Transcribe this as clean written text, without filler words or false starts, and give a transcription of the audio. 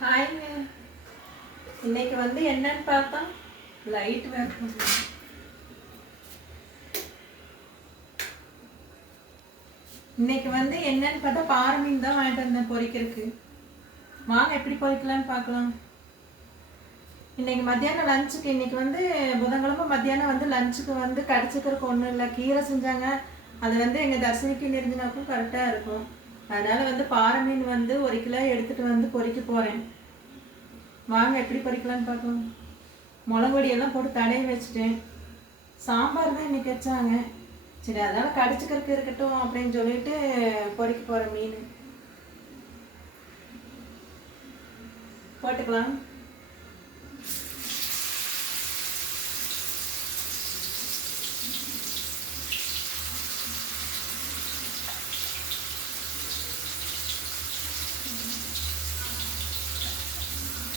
ஹாய்ங்க. இன்னைக்கு வந்து என்னன்னு பார்த்தா லைட் வேர். இன்னைக்கு வந்து என்னன்னு பார்த்தா பாறை மீன் தான் வாங்கிட்டு வந்தேன் பொரிக்கிறதுக்கு. வாங்க எப்படி பொரிக்கலான்னு பார்க்கலாம். இன்னைக்கு மத்தியானம் லஞ்சுக்கு, இன்னைக்கு வந்து புதன்கிழமை மத்தியானம் வந்து லஞ்சுக்கு வந்து கடிச்சிக்கிறதுக்கு ஒன்றும் இல்லை, கீரை செஞ்சாங்க. அது வந்து எங்கள் தர்ஷினிக்கு நெருங்கினாக்கும் கரெக்டாக இருக்கும். அதனால வந்து பாறை மீன் வந்து 1 கிலோ எடுத்துட்டு வந்து பொரிக்க போகிறேன். வாங்க எப்படி பொரிக்கலான்னு பார்க்கலாம். மிளகுடியெல்லாம் போட்டு தடவி வச்சுட்டேன். சாம்பார் தான் இன்னைக்கு வச்சாங்க. சரி, அதனால கடிச்சுக்கிறதுக்கு இருக்கட்டும் அப்படின்னு சொல்லிட்டு பொரிக்க போகிற மீன் போட்டுக்கலாம்.